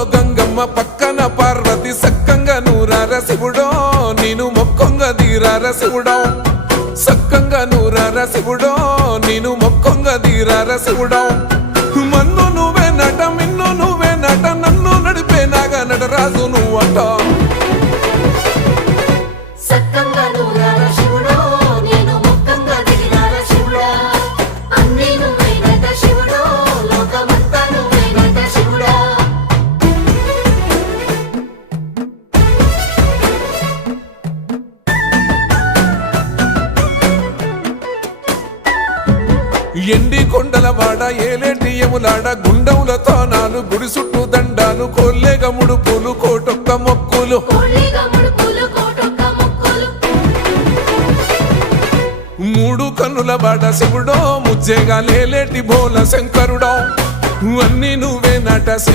ఊళ్ళో గంగమ్మ పక్కన పార్వతి సక్కంగా నూరార శివుడో నేను మొక్కొంగ దీరార శివుడో సక్కంగా నూరార శివుడో నేను మొక్కొంగ దీరార శివుడో మన్ను నువ్వే నట మిన్ను నువ్వే నట నన్ను నడిపే నాగ నటరాజు నువ్వట సక్కంగా నూరార శివుడో నేను మొక్కంగా దిగిరార శివుడా అన్నీ నువ్వేనట శివుడో లోకమంతా నువ్వేనట శివుడా ఎండి కొండల వాడ ఏలేటి యములాడ గుండములతో నాలు గుడి చుట్టూ దండాలు కొల్లేగ ముడుపులు కోటొక్క మొక్కులు కోళ్ళిగా ముడుపులు కోటొక్క మొక్కులు మూడు కన్నుల వాడ శివుడో ముజ్జేగా లేలేటి బోల శంకరుడో అన్నీ నువ్వే నట